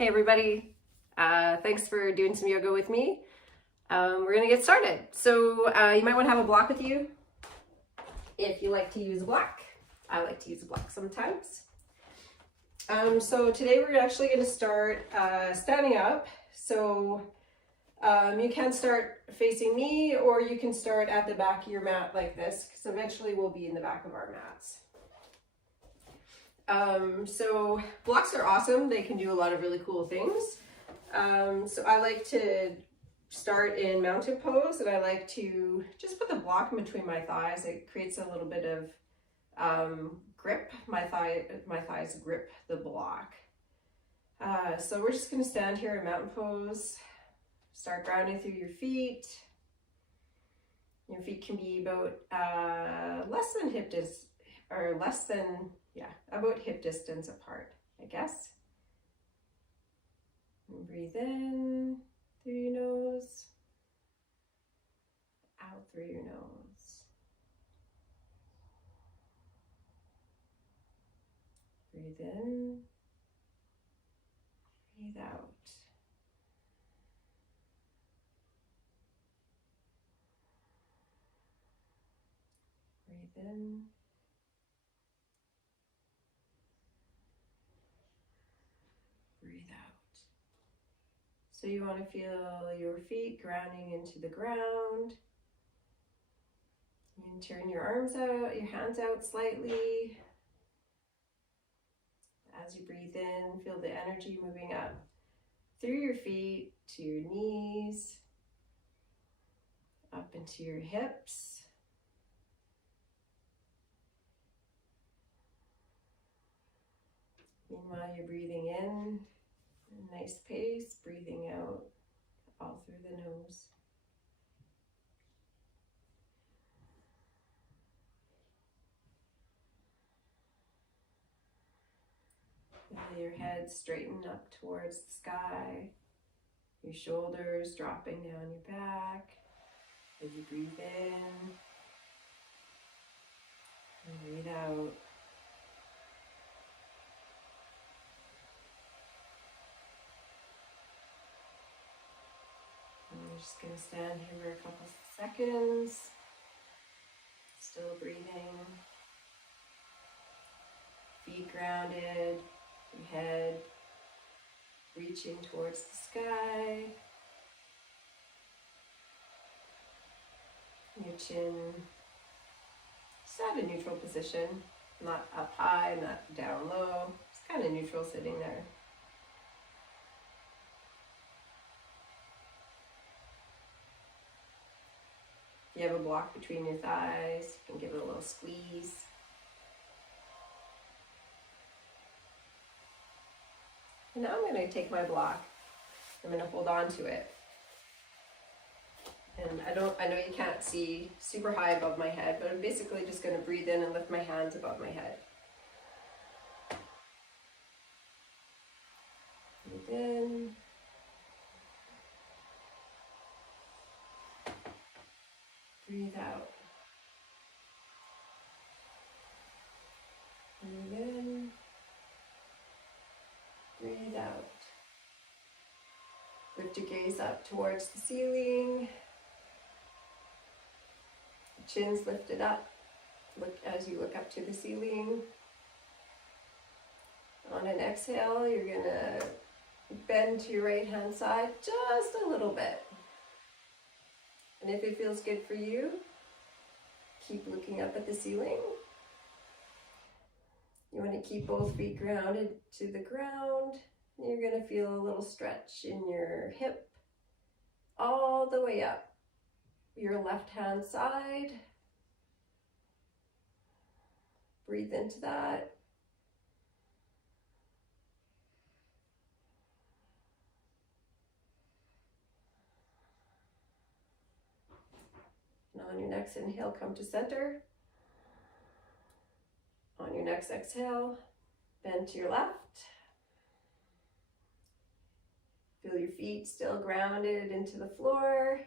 Hey everybody, thanks for doing some yoga with me. We're gonna get started. So you might want to have a block with you if you like to use a block. I like to use a block sometimes. So today we're actually going to start standing up. So you can start facing me, or you can start at the back of your mat like this, because eventually we'll be in the back of our mats. So blocks are awesome. They can do a lot of really cool things. So I like to start in mountain pose, and I like to just put the block in between my thighs. It creates a little bit of grip. My thighs grip the block. So we're just going to stand here in mountain pose. Start grounding through your feet. Your feet can be about less than hip distance, or less than, about hip distance apart, I guess. And breathe in through your nose, out through your nose. Breathe in, breathe out. Breathe in. Breathe out. So you want to feel your feet grounding into the ground. You can turn your arms out, your hands out slightly. As you breathe in, feel the energy moving up through your feet to your knees, up into your hips. Meanwhile, you're breathing in a nice pace, breathing out all through the nose. Feel your head straighten up towards the sky, your shoulders dropping down your back as you breathe in and breathe out. I'm just going to stand here for a couple seconds, still breathing, feet grounded, your head reaching towards the sky, your chin just at a neutral position, not up high, not down low, just kind of neutral sitting there. If you have a block between your thighs, you can give it a little squeeze. And now I'm going to take my block. I'm going to hold on to it. And I know you can't see super high above my head, but I'm basically just going to breathe in and lift my hands above my head. Breathe in. Breathe out. Breathe in. Breathe out. Lift your gaze up towards the ceiling. Chin's lifted up. Look as you look up to the ceiling. On an exhale, you're going to bend to your right hand side just a little bit. And if it feels good for you, keep looking up at the ceiling. You want to keep both feet grounded to the ground. You're going to feel a little stretch in your hip all the way up your left hand side. Breathe into that. And on your next inhale, come to center. On your next exhale, bend to your left. Feel your feet still grounded into the floor.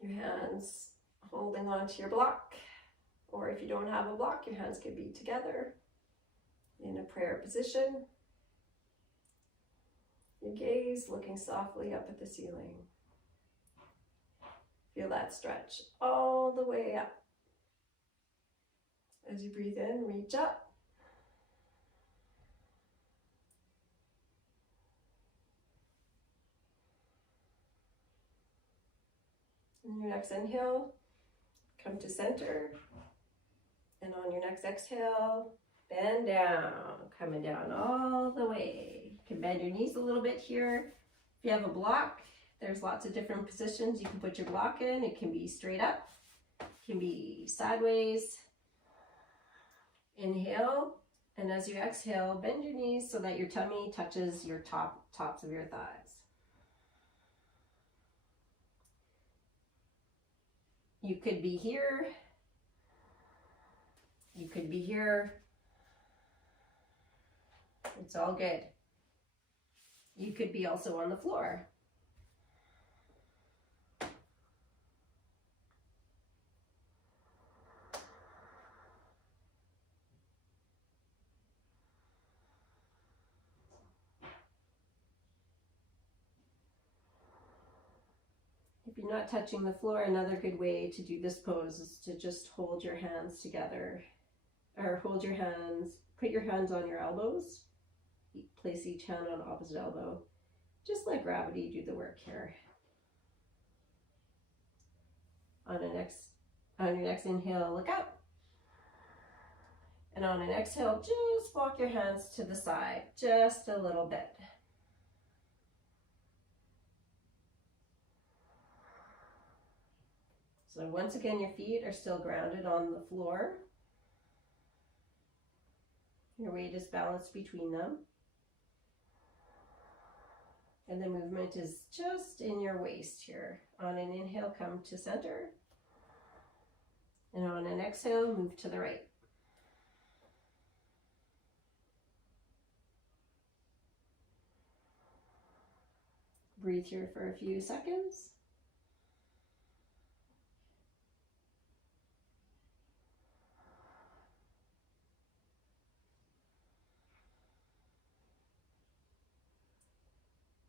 Your hands holding onto your block. Or if you don't have a block, your hands can be together in a prayer position. Your gaze looking softly up at the ceiling. Feel that stretch all the way up. As you breathe in, reach up. On your next inhale, come to center. And on your next exhale, bend down, coming down all the way. You can bend your knees a little bit here. If you have a block, there's lots of different positions you can put your block in. It can be straight up, it can be sideways. Inhale, and as you exhale, bend your knees so that your tummy touches your tops of your thighs. You could be here. You could be here. It's all good. You could be also on the floor. If you're not touching the floor, another good way to do this pose is to just hold your hands together, or hold your hands, put your hands on your elbows, place each hand on opposite elbow. Just let gravity do the work here. On your next inhale, look up. And on an exhale, just walk your hands to the side, just a little bit. So once again, your feet are still grounded on the floor. Your weight is balanced between them. And the movement is just in your waist here. On an inhale, come to center. And on an exhale, move to the right. Breathe here for a few seconds.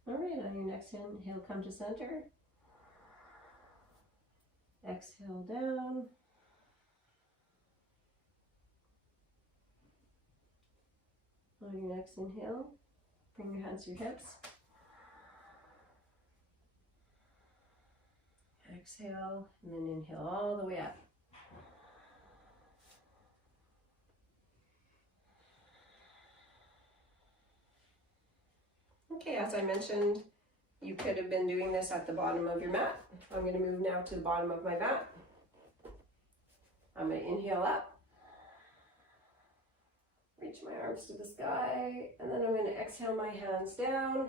All right, on your next inhale, come to center. Exhale down. On your next inhale, bring your hands to your hips. Exhale, and then inhale all the way up. Okay, as I mentioned, you could have been doing this at the bottom of your mat. I'm going to move now to the bottom of my mat. I'm going to inhale up, reach my arms to the sky, and then I'm going to exhale my hands down.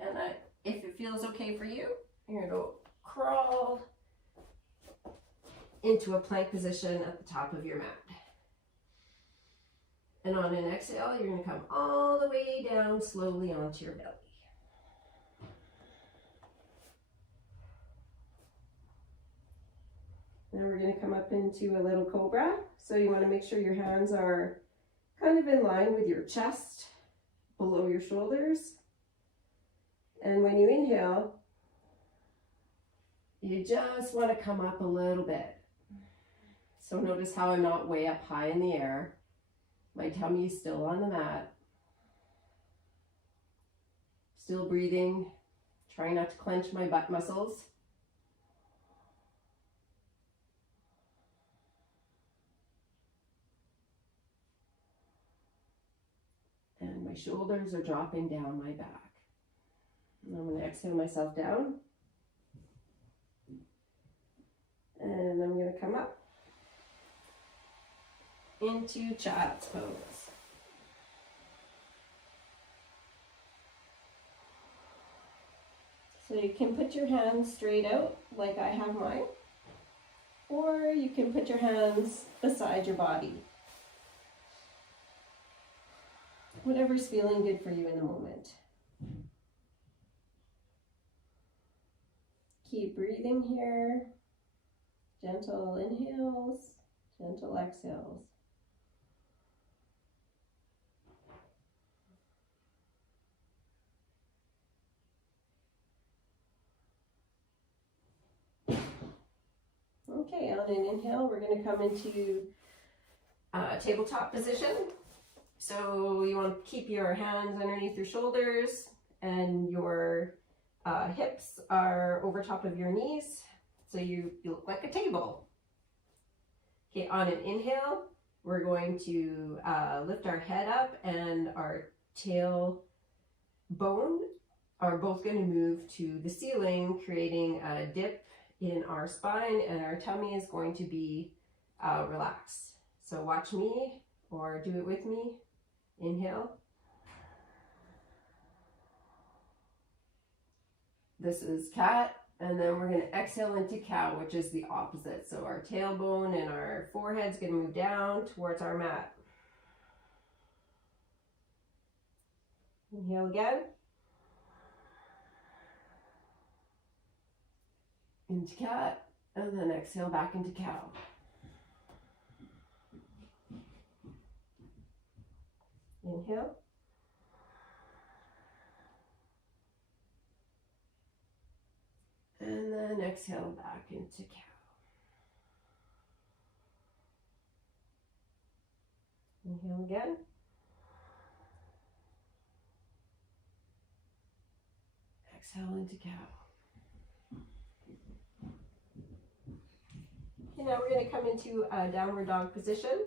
And if it feels okay for you, you're going to crawl into a plank position at the top of your mat. And on an exhale, you're going to come all the way down slowly onto your belly. Now we're going to come up into a little cobra. So you want to make sure your hands are kind of in line with your chest, below your shoulders. And when you inhale, you just want to come up a little bit. So notice how I'm not way up high in the air. My tummy is still on the mat. Still breathing. Trying not to clench my butt muscles. And my shoulders are dropping down my back. And I'm going to exhale myself down. And I'm going to come up into child's pose. So you can put your hands straight out like I have mine, or you can put your hands beside your body. Whatever's feeling good for you in the moment. Keep breathing here. Gentle inhales, gentle exhales. Okay, on an inhale, we're going to come into tabletop position. So you want to keep your hands underneath your shoulders and your hips are over top of your knees. So you look like a table. Okay, on an inhale, we're going to lift our head up and our tail bone are both going to move to the ceiling, creating a dip in our spine, and our tummy is going to be relaxed. So watch me or do it with me. Inhale. This is cat, and then we're going to exhale into cow, which is the opposite. So our tailbone and our forehead's going to move down towards our mat. Inhale again. Into cat, and then exhale back into cow. Inhale. And then exhale back into cow. Inhale again. Exhale into cow. Okay, now we're going to come into a downward dog position.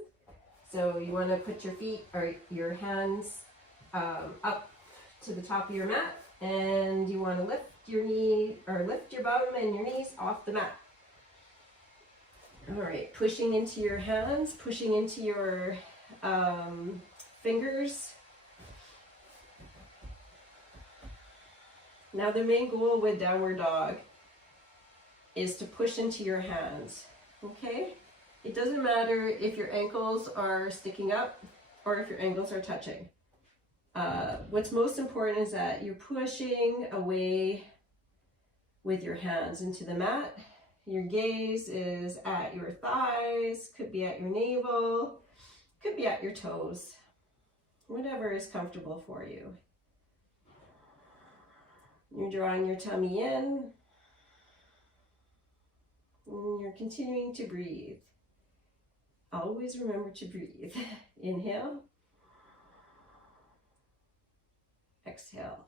So you want to put your feet or your hands up to the top of your mat, and you want to lift your knee or lift your bum and your knees off the mat. All right, pushing into your hands, pushing into your fingers. Now the main goal with downward dog is to push into your hands, okay? It doesn't matter if your ankles are sticking up or if your ankles are touching. What's most important is that you're pushing away with your hands into the mat. Your gaze is at your thighs, could be at your navel, could be at your toes, whatever is comfortable for you. You're drawing your tummy in, and you're continuing to breathe. Always remember to breathe. Inhale. Exhale.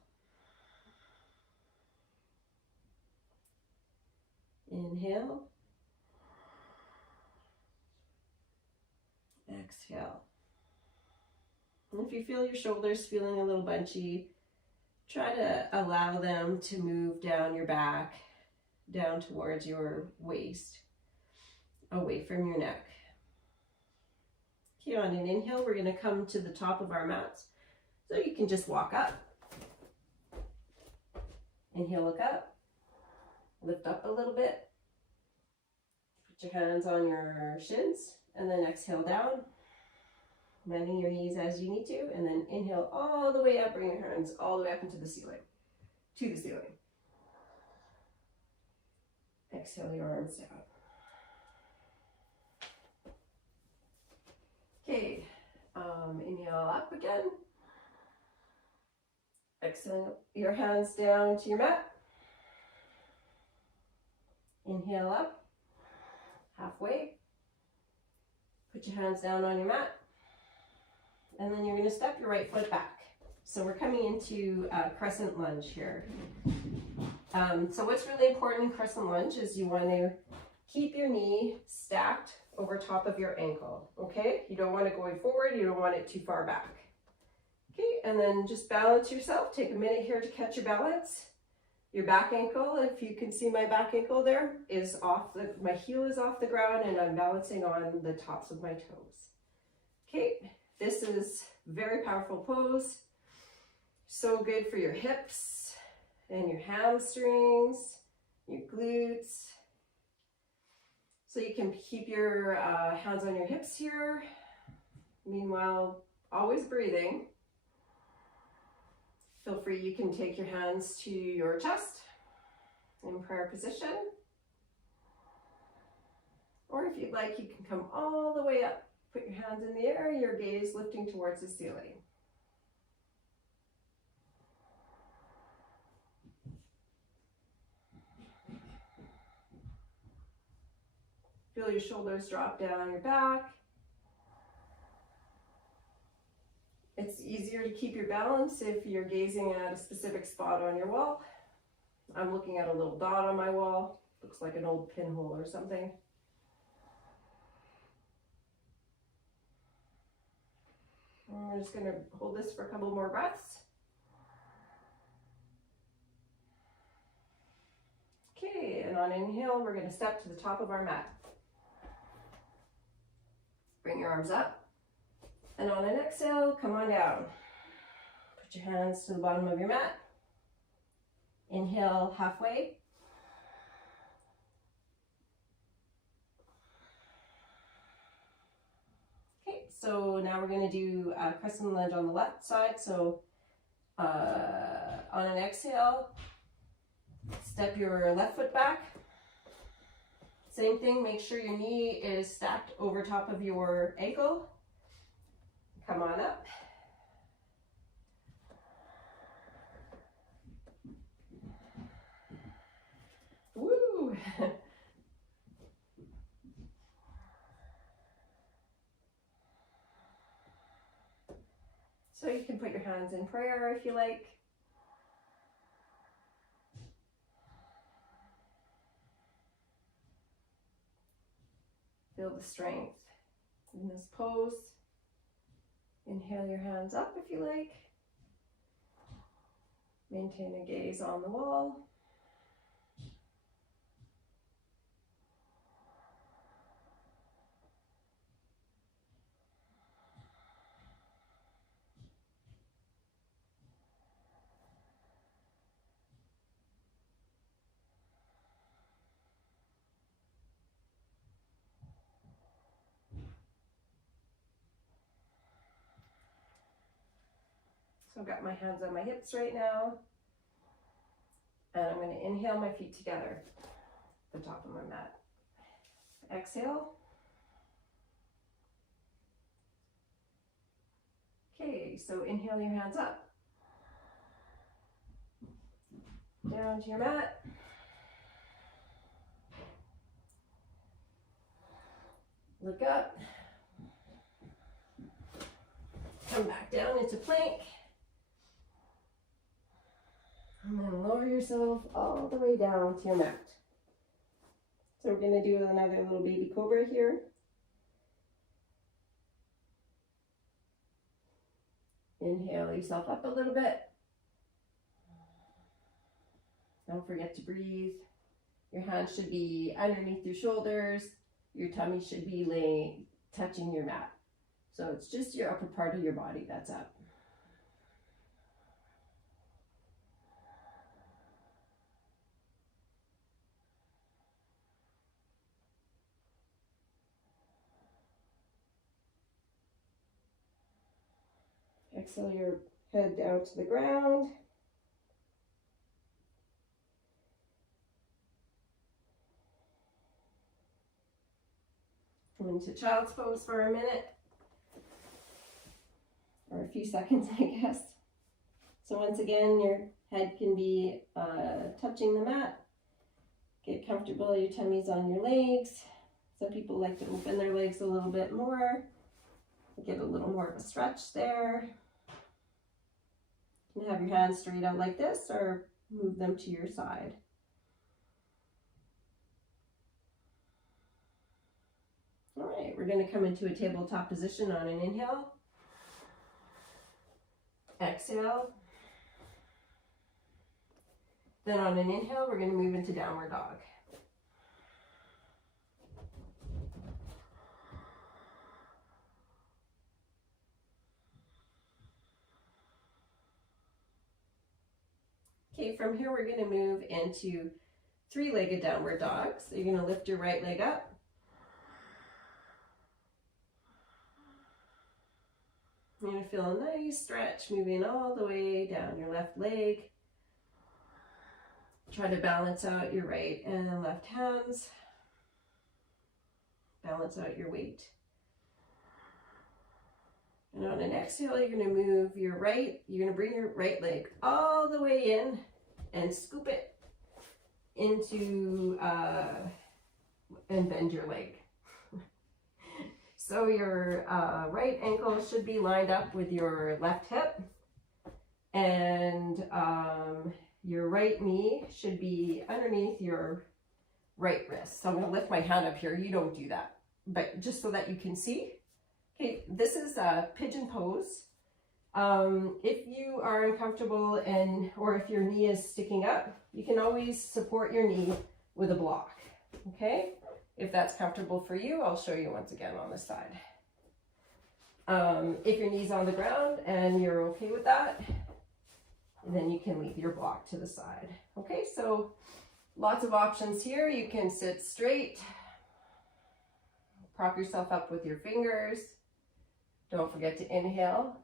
Inhale. Exhale. And if you feel your shoulders feeling a little bunchy, try to allow them to move down your back, down towards your waist, away from your neck. Okay, on an inhale, we're going to come to the top of our mats. So you can just walk up. Inhale, look up. Lift up a little bit. Put your hands on your shins, and then exhale down. Bending your knees as you need to, and then inhale all the way up, bring your hands all the way up into the ceiling, to the ceiling. Exhale your arms down. Okay, inhale up again. Exhale your hands down to your mat. Inhale up, halfway. Put your hands down on your mat. And then you're going to step your right foot back. So we're coming into crescent lunge here. So what's really important in crescent lunge is you want to keep your knee stacked over top of your ankle, okay? You don't want it going forward, you don't want it too far back. Okay, and then just balance yourself. Take a minute here to catch your balance. Your back ankle, if you can see my back ankle there, is off, my heel is off the ground and I'm balancing on the tops of my toes. Okay, this is very powerful pose. So good for your hips and your hamstrings, your glutes. So you can keep your hands on your hips here. Meanwhile, always breathing. Feel free, you can take your hands to your chest in prayer position. Or if you'd like, you can come all the way up. Put your hands in the air, your gaze lifting towards the ceiling. Feel your shoulders drop down your back. It's easier to keep your balance if you're gazing at a specific spot on your wall. I'm looking at a little dot on my wall. Looks like an old pinhole or something. And we're just going to hold this for a couple more breaths. Okay, and on inhale, we're going to step to the top of our mat. Bring your arms up. And on an exhale, come on down. Put your hands to the bottom of your mat. Inhale halfway. Okay, so now we're going to do a crescent lunge on the left side. So on an exhale, step your left foot back. Same thing, make sure your knee is stacked over top of your ankle. Come on up. Woo! So you can put your hands in prayer if you like. Feel the strength in this pose. Inhale your hands up if you like. Maintain a gaze on the wall. So I've got my hands on my hips right now. And I'm going to inhale my feet together at the top of my mat. Exhale. Okay, so inhale your hands up. Down to your mat. Look up. Come back down into plank. And then lower yourself all the way down to your mat. So we're going to do another little baby cobra here. Inhale yourself up a little bit. Don't forget to breathe. Your hands should be underneath your shoulders. Your tummy should be touching your mat. So it's just your upper part of your body that's up. Exhale your head down to the ground. Come into child's pose for a minute. Or a few seconds, I guess. So once again, your head can be touching the mat. Get comfortable, your tummy's on your legs. Some people like to open their legs a little bit more. Get a little more of a stretch there. You can have your hands straight out like this or move them to your side. All right, we're going to come into a tabletop position on an inhale. Exhale. Then on an inhale, we're going to move into downward dog. Okay, from here we're going to move into three-legged downward dog. So you're going to lift your right leg up. You're going to feel a nice stretch moving all the way down your left leg. Try to balance out your right and left hands. Balance out your weight. And on an exhale, you're going to move your right, you're going to bring your right leg all the way in and scoop it into, and bend your leg. So your right ankle should be lined up with your left hip, and your right knee should be underneath your right wrist. So I'm going to lift my hand up here. You don't do that, but just so that you can see. Okay, this is a pigeon pose. If you are uncomfortable or if your knee is sticking up, you can always support your knee with a block. Okay, if that's comfortable for you, I'll show you once again on this side. If your knee's on the ground and you're okay with that, then you can leave your block to the side. Okay, so lots of options here. You can sit straight, prop yourself up with your fingers. Don't forget to inhale.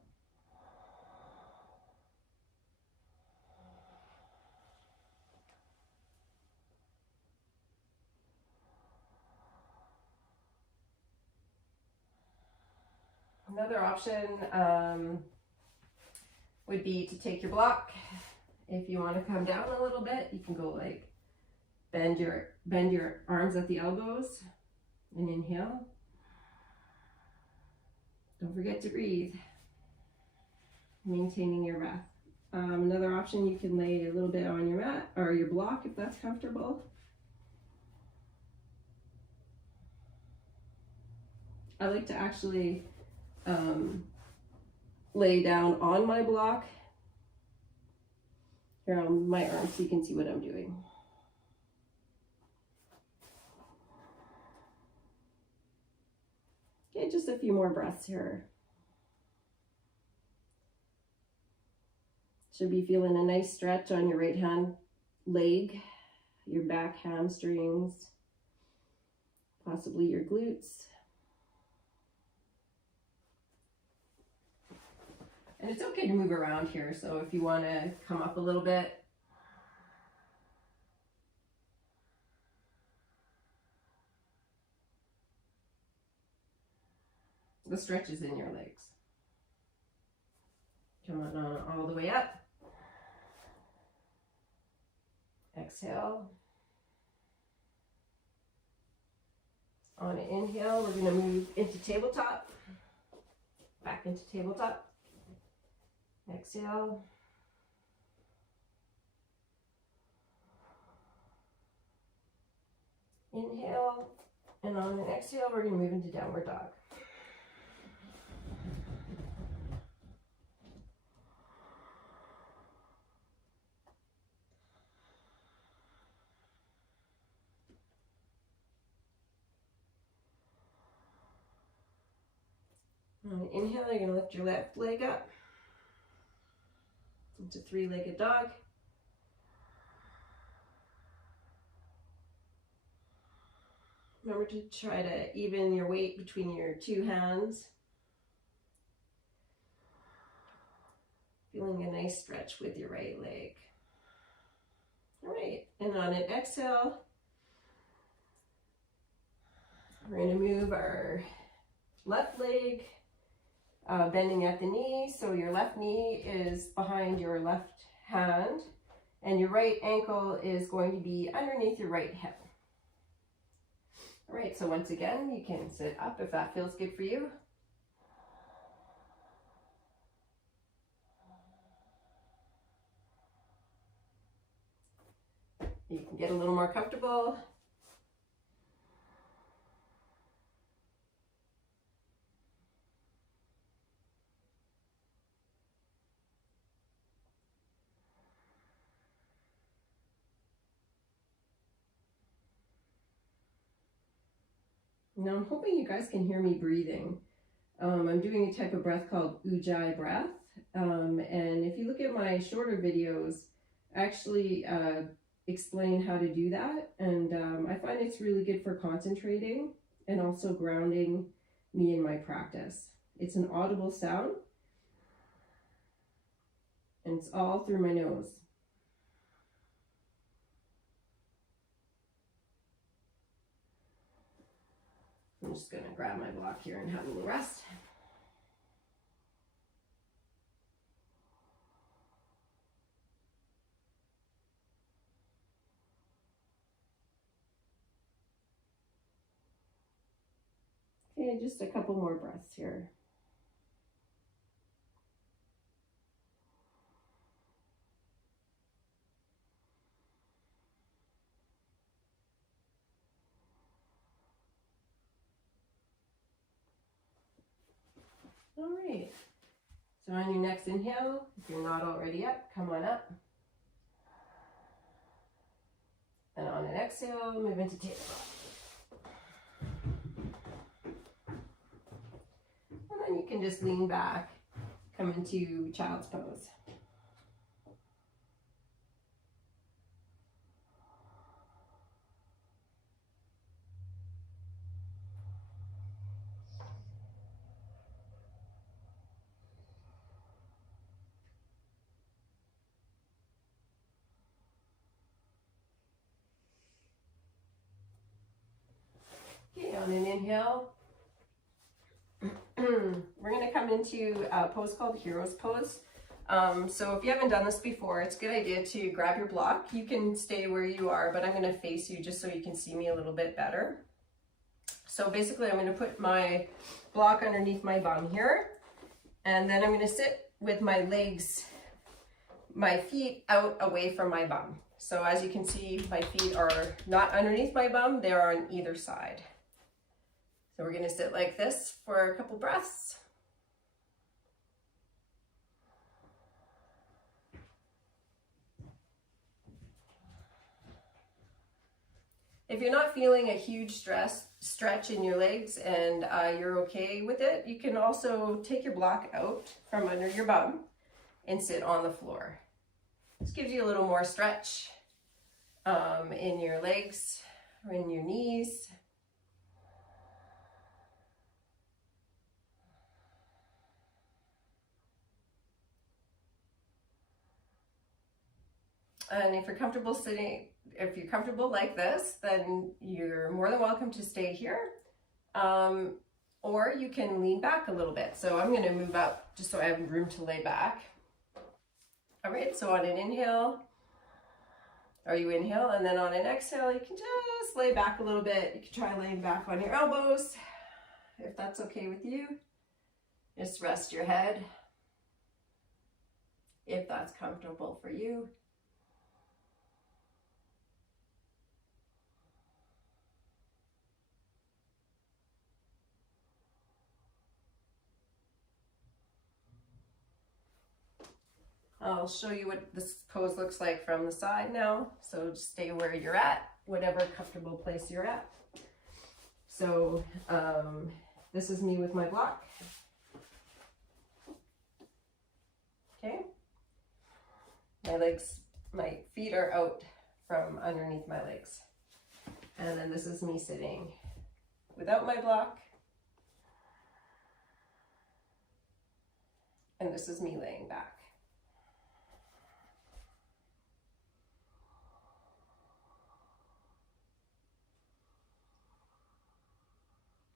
Another option would be to take your block. If you want to come down a little bit, you can go like bend your arms at the elbows and inhale. Don't forget to breathe, maintaining your breath. Another option, you can lay a little bit on your mat or your block if that's comfortable. I like to actually lay down on my block here on my arm so you can see what I'm doing. Okay, just a few more breaths here. Should be feeling a nice stretch on your right hand leg, your back hamstrings, possibly your glutes. And it's okay to move around here, so if you want to come up a little bit. The stretch is in your legs. Come on all the way up. Exhale. On an inhale, we're going to move into tabletop. Back into tabletop. Exhale. Inhale. And on an exhale, we're going to move into downward dog. On an inhale, you're going to lift your left leg up into three-legged dog. Remember to try to even your weight between your two hands. Feeling a nice stretch with your right leg. All right, and on an exhale, we're going to move our left leg, bending at the knee. So your left knee is behind your left hand, and your right ankle is going to be underneath your right hip. All right, so once again, you can sit up if that feels good for you. You can get a little more comfortable. Now I'm hoping you guys can hear me breathing. I'm doing a type of breath called Ujjayi breath. And if you look at my shorter videos, I actually explain how to do that. And I find it's really good for concentrating and also grounding me in my practice. It's an audible sound, and it's all through my nose. I'm just going to grab my block here and have a little rest. Okay, Okay, just a couple more breaths here. All right. So on your next inhale, if you're not already up, come on up. And on an exhale, move into tabletop. And then you can just lean back, come into child's pose. Okay, on an inhale, we're going to come into a pose called Hero's Pose. So if you haven't done this before, it's a good idea to grab your block. You can stay where you are, but I'm going to face you just so you can see me a little bit better. So basically I'm going to put my block underneath my bum here, and then I'm going to sit with my legs, my feet out away from my bum. So as you can see, my feet are not underneath my bum, they are on either side. So we're going to sit like this for a couple breaths. If you're not feeling a huge stretch in your legs and you're okay with it, you can also take your block out from under your bum and sit on the floor. This gives you a little more stretch in your legs or in your knees. And if you're comfortable sitting, if you're comfortable like this, then you're more than welcome to stay here. Or you can lean back a little bit. So I'm going to move up just so I have room to lay back. All right, so on an inhale, or you inhale, and then on an exhale, you can just lay back a little bit. You can try laying back on your elbows, if that's okay with you. Just rest your head, if that's comfortable for you. I'll show you what this pose looks like from the side now. So just stay where you're at, whatever comfortable place you're at. So this is me with my block. Okay. My legs, my feet are out from underneath my legs. And then this is me sitting without my block. And this is me laying back.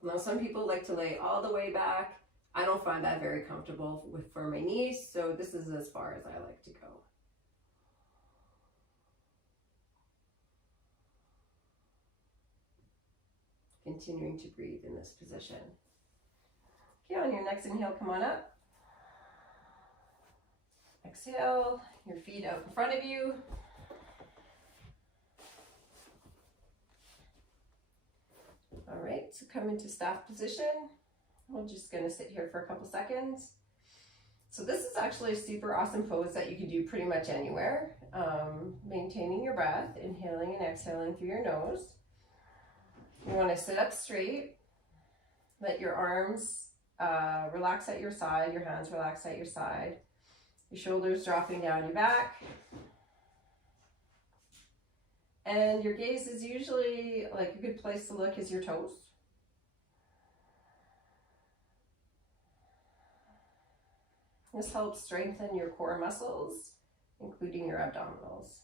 Now, some people like to lay all the way back. I don't find that very comfortable for my knees, so this is as far as I like to go. Continuing to breathe in this position. Okay, on your next inhale, come on up. Exhale, your feet out in front of you. All right, so come into staff position. We're just gonna sit here for a couple seconds. So this is actually a super awesome pose that you can do pretty much anywhere. Maintaining your breath, inhaling and exhaling through your nose. You wanna sit up straight. Let your arms relax at your side, your hands relax at your side. Your shoulders dropping down your back. And your gaze is usually, like, a good place to look is your toes. This helps strengthen your core muscles, including your abdominals.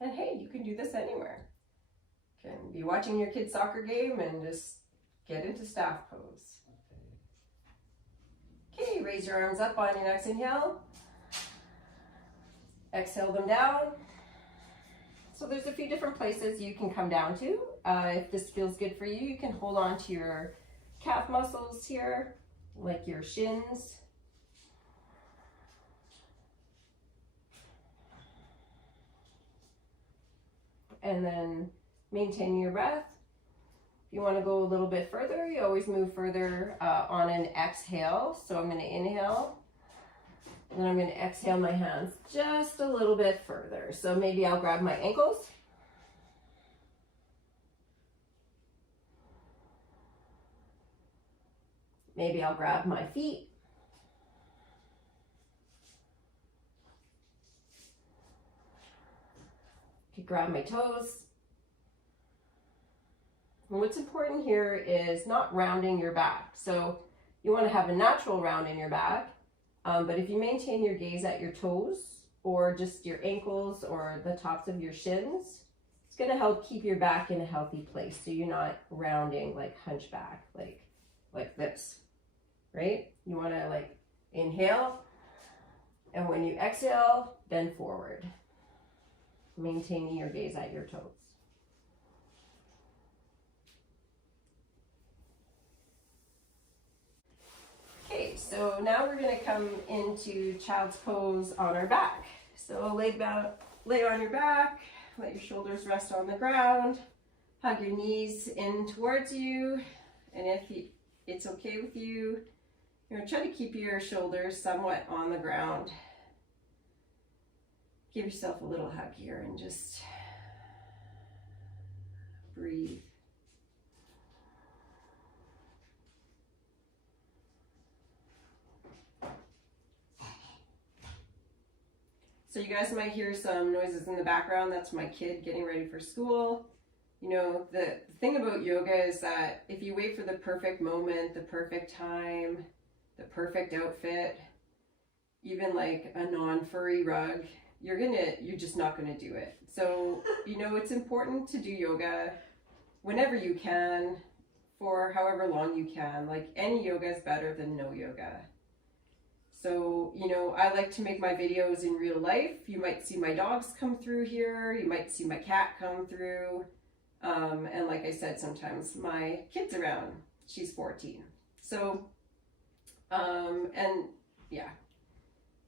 And hey, you can do this anywhere. You can be watching your kid's soccer game and just get into staff pose. Okay, raise your arms up on your next inhale. Exhale them down. So there's a few different places you can come down to. If this feels good for you, you can hold on to your calf muscles here, like your shins. And then maintain your breath. If you want to go a little bit further, you always move further on an exhale. So I'm going to inhale, and then I'm going to exhale my hands just a little bit further. So maybe I'll grab my ankles. Maybe I'll grab my feet. You could grab my toes. And what's important here is not rounding your back. So you want to have a natural round in your back, but if you maintain your gaze at your toes or just your ankles or the tops of your shins, it's going to help keep your back in a healthy place. So you're not rounding like hunchback, like this, right? You want to like inhale, and when you exhale, bend forward, maintaining your gaze at your toes. Okay, so now we're going to come into child's pose on our back. So lay on your back, let your shoulders rest on the ground, hug your knees in towards you, and if it's okay with you, you're going to try to keep your shoulders somewhat on the ground. Give yourself a little hug here and just breathe. So you guys might hear some noises in the background. That's my kid getting ready for school. You know, the thing about yoga is that if you wait for the perfect moment, the perfect time, the perfect outfit, even like a non-furry rug, you're just not gonna do it. So, you know, it's important to do yoga whenever you can, for however long you can. Like, any yoga is better than no yoga. So, you know, I like to make my videos in real life. You might see my dogs come through here. You might see my cat come through. And like I said, sometimes my kid's around. She's 14. So, and yeah.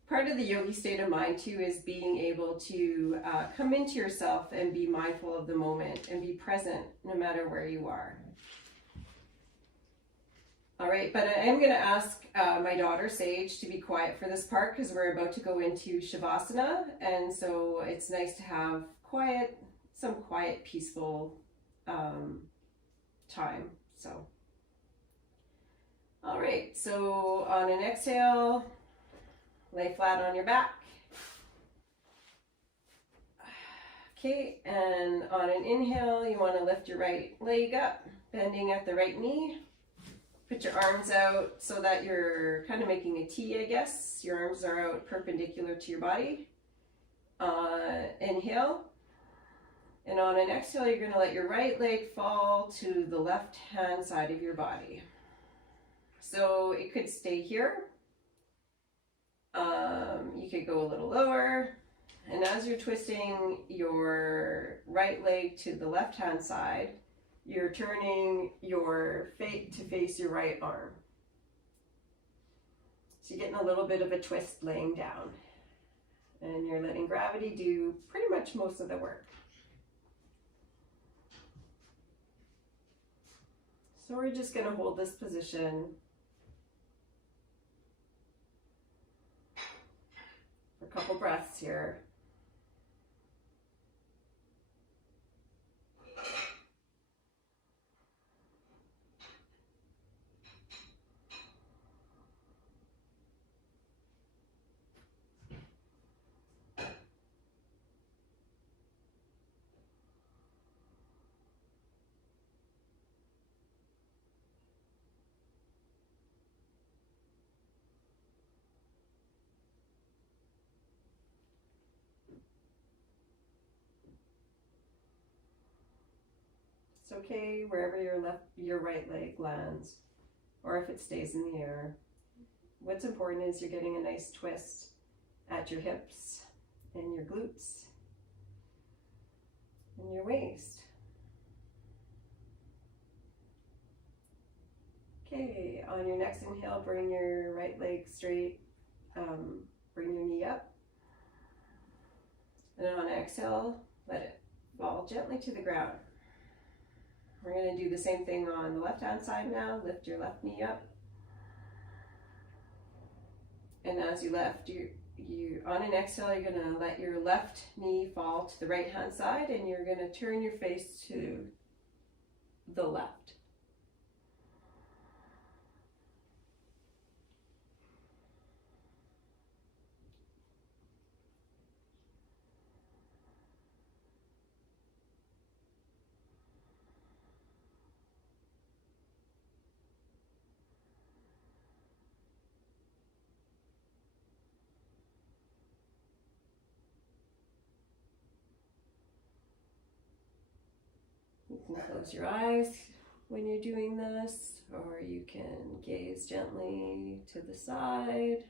Part of the yogi state of mind too is being able to come into yourself and be mindful of the moment and be present no matter where you are. All right, but I am going to ask my daughter, Sage, to be quiet for this part because we're about to go into Shavasana. And so it's nice to have some quiet, peaceful time. So, all right, so on an exhale, lay flat on your back. Okay, and on an inhale, you want to lift your right leg up, bending at the right knee. Put your arms out so that you're kind of making a T, I guess. Your arms are out perpendicular to your body. Inhale. And on an exhale, you're going to let your right leg fall to the left-hand side of your body. So it could stay here. You could go a little lower. And as you're twisting your right leg to the left-hand side, you're turning your feet to face your right arm. So you're getting a little bit of a twist laying down. And you're letting gravity do pretty much most of the work. So we're just going to hold this position for a couple breaths here. It's okay wherever your right leg lands, or if it stays in the air. What's important is you're getting a nice twist at your hips and your glutes and your waist. Okay, Okay, on your next inhale, bring your right leg straight, bring your knee up. And on exhale, let it fall gently to the ground. We're going to do the same thing on the left hand side now. Lift your left knee up. And as you lift, you on an exhale, you're going to let your left knee fall to the right hand side, and you're going to turn your face to the left. You can close your eyes when you're doing this, or you can gaze gently to the side.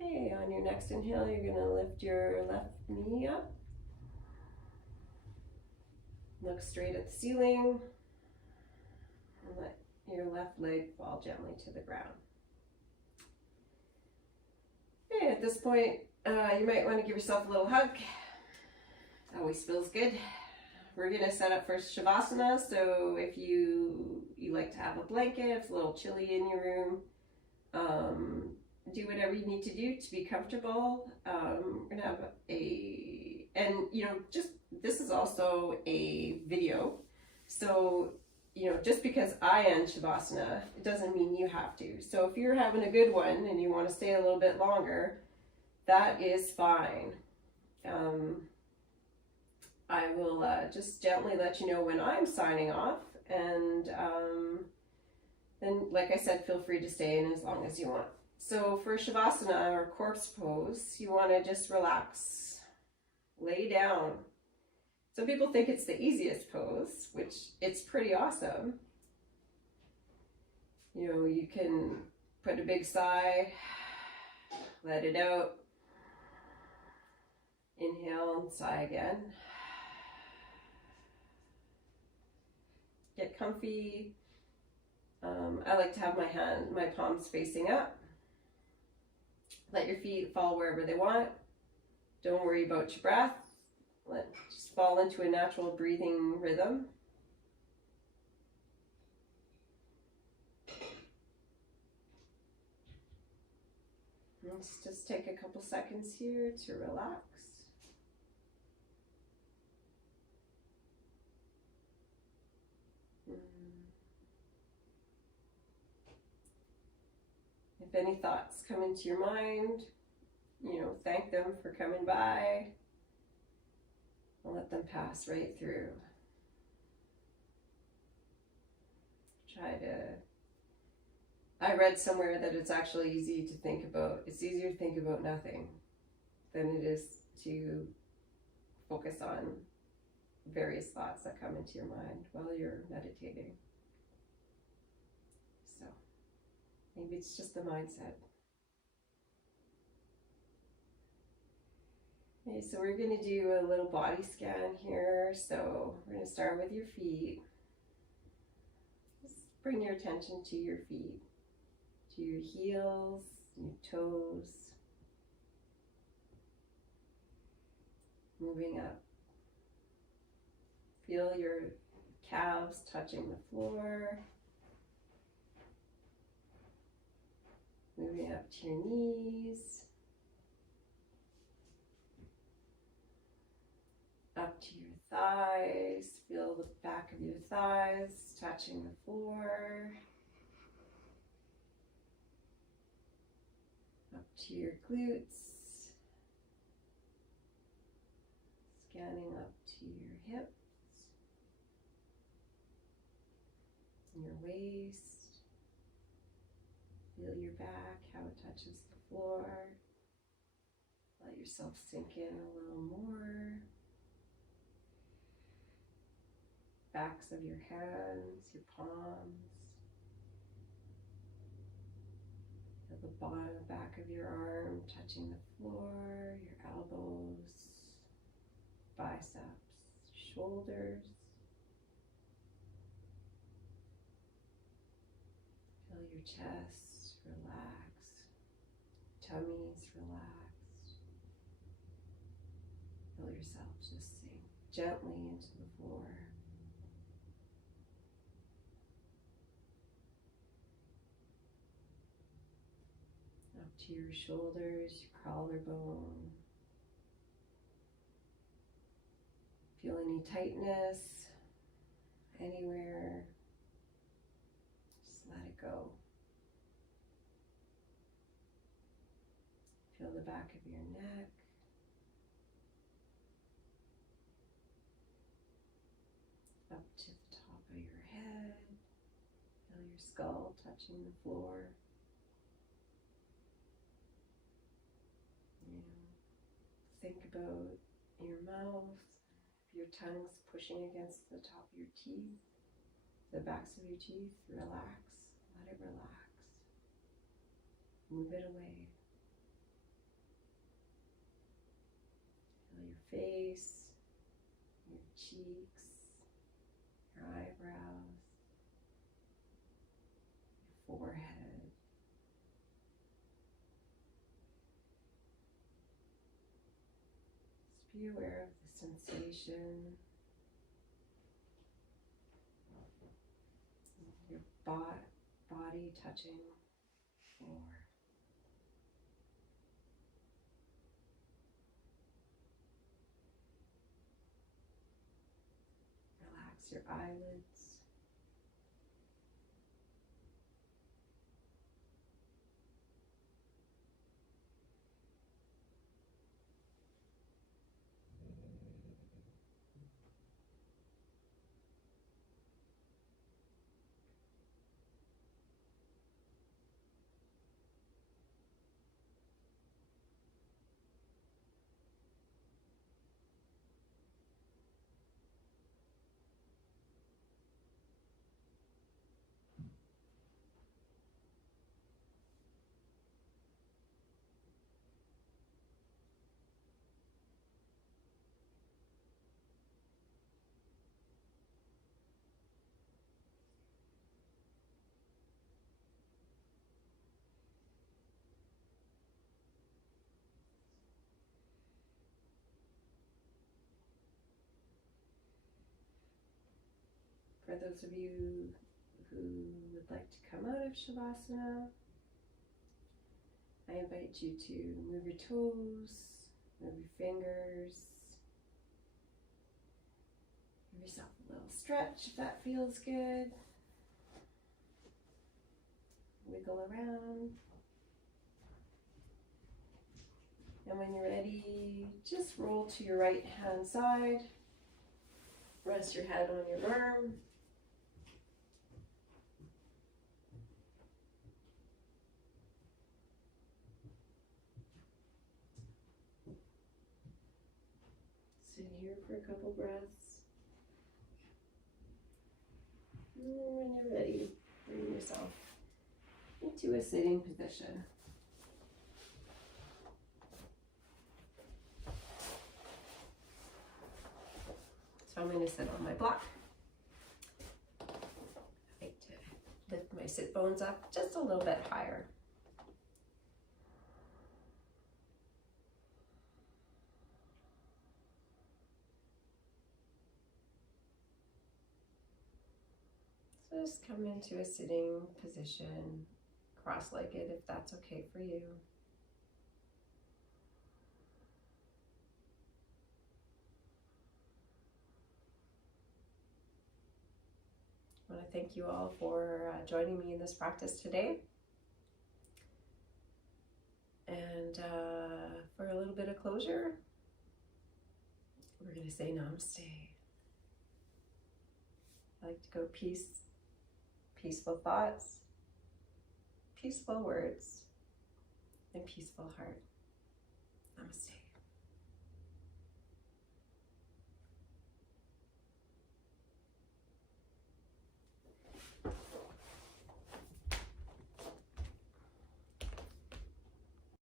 Okay, on your next inhale, you're going to lift your left knee up. Look straight at the ceiling, and let your left leg fall gently to the ground. Okay, at this point, you might want to give yourself a little hug. Always feels good. We're going to set up for Shavasana, so if you like to have a blanket, if it's a little chilly in your room, do whatever you need to do to be comfortable. We're going to have this is also a video, so just because I end Shavasana, it doesn't mean you have to. So if you're having a good one and you want to stay a little bit longer, that is fine. I will just gently let you know when I'm signing off, and then, like I said, feel free to stay in as long as you want. So for Shavasana, or corpse pose, you want to just relax, lay down. Some people think it's the easiest pose, which it's pretty awesome. You can put a big sigh, let it out, inhale and sigh again. Get comfy. I like to have my palms facing up. Let your feet fall wherever they want. Don't worry about your breath. Just fall into a natural breathing rhythm. Let's just take a couple seconds here to relax. If any thoughts come into your mind, thank them for coming by. And let them pass right through. I read somewhere that it's actually easier to think about nothing than it is to focus on various thoughts that come into your mind while you're meditating. So maybe it's just the mindset. Okay, so we're going to do a little body scan here. So we're going to start with your feet. Just bring your attention to your feet, to your heels, your toes, moving up. Feel your calves touching the floor, moving up to your knees, up to your thighs. Feel the back of your thighs touching the floor. Up to your glutes. Scanning up to your hips. Your waist. Feel your back, how it touches the floor. Let yourself sink in a little more. Backs of your hands, your palms. Feel the bottom back of your arm touching the floor, your elbows, biceps, shoulders. Feel your chest relax, tummies relaxed. Feel yourself just sink gently into the floor. Up to your shoulders, your collarbone. Feel any tightness anywhere, just let it go. Feel the back of your neck. Up to the top of your head. Feel your skull touching the floor. Think about your mouth, your tongue's pushing against the top of your teeth, the backs of your teeth. Relax, let it relax. Move it away. Feel your face, your cheeks, your eyebrows, your forehead. Be aware of the sensation, your body touching the floor. Relax your eyelids. For those of you who would like to come out of Shavasana, I invite you to move your toes, move your fingers, give yourself a little stretch if that feels good. Wiggle around. And when you're ready, just roll to your right hand side. Rest your head on your arm. Sit here for a couple breaths. And when you're ready, bring yourself into a sitting position. So I'm going to sit on my block. I like to lift my sit bones up just a little bit higher. So just come into a sitting position, cross-legged if that's okay for you. I want to thank you all for joining me in this practice today. And for a little bit of closure, we're going to say namaste. I like to go peaceful thoughts, peaceful words, and peaceful heart. Namaste.